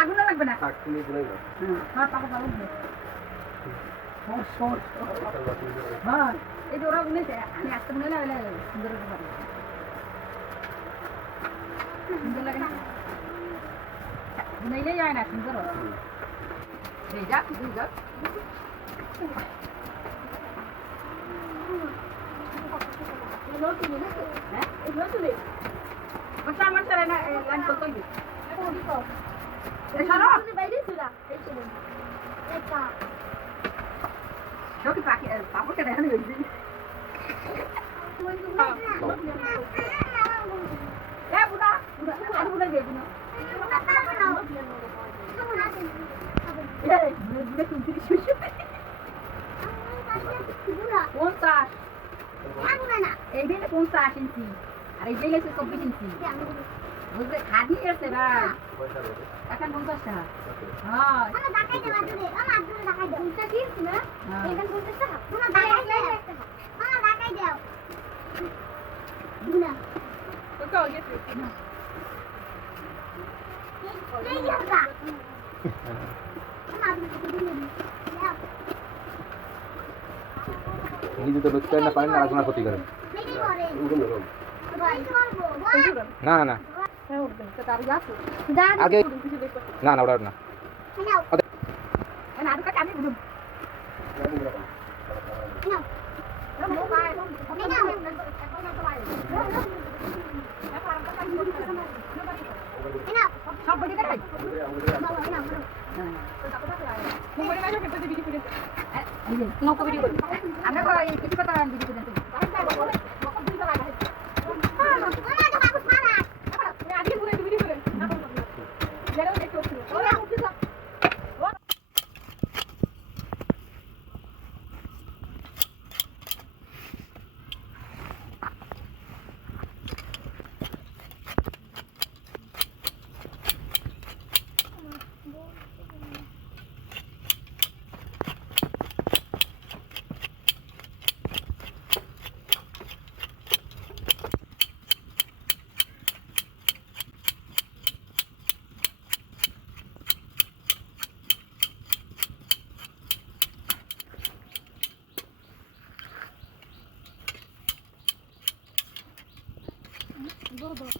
আগুন লাগবে না থাক তুমি বলে দাও হ্যাঁ পাকা ভালো সর হ্যাঁ এই যে ওরা বলেছে আমি আজকে মনে না সুন্দর হতে পারি সুন্দর লাগে না বুনাইলে যায় না সুন্দর এই যাক দুই যাক হ্যাঁ এগুলো তুলে বাচ্চা আমার সারা না লাইন করতে হবে Joki pakai pakai kadang-kadang gitu. Ya bunda, ada bunda dia bunda. Ya, bunda kunci di susu. Puntas. Ini ada puntas ini. Ada juga sih kompetisi. বুঝলে খাদি আছে না এখন 50 টাকা হ্যাঁ আমরা ঢাকাই দেবা দিলে আমরা আদুরে ঢাকাই দাও এটা কি না এখান 50 টাকা আমরা ঢাকাই দাও আমরা ঢাকাই দাও বুনা তো কও গেছে না এই যাবা আমরা আদুরে দিলে দাও এই যে তো লুচকা না পারেন না আলোচনা করতে করেন না না না আগে না না ওটা না আমরা কিছু কথা ভিডিও করতে Go, go.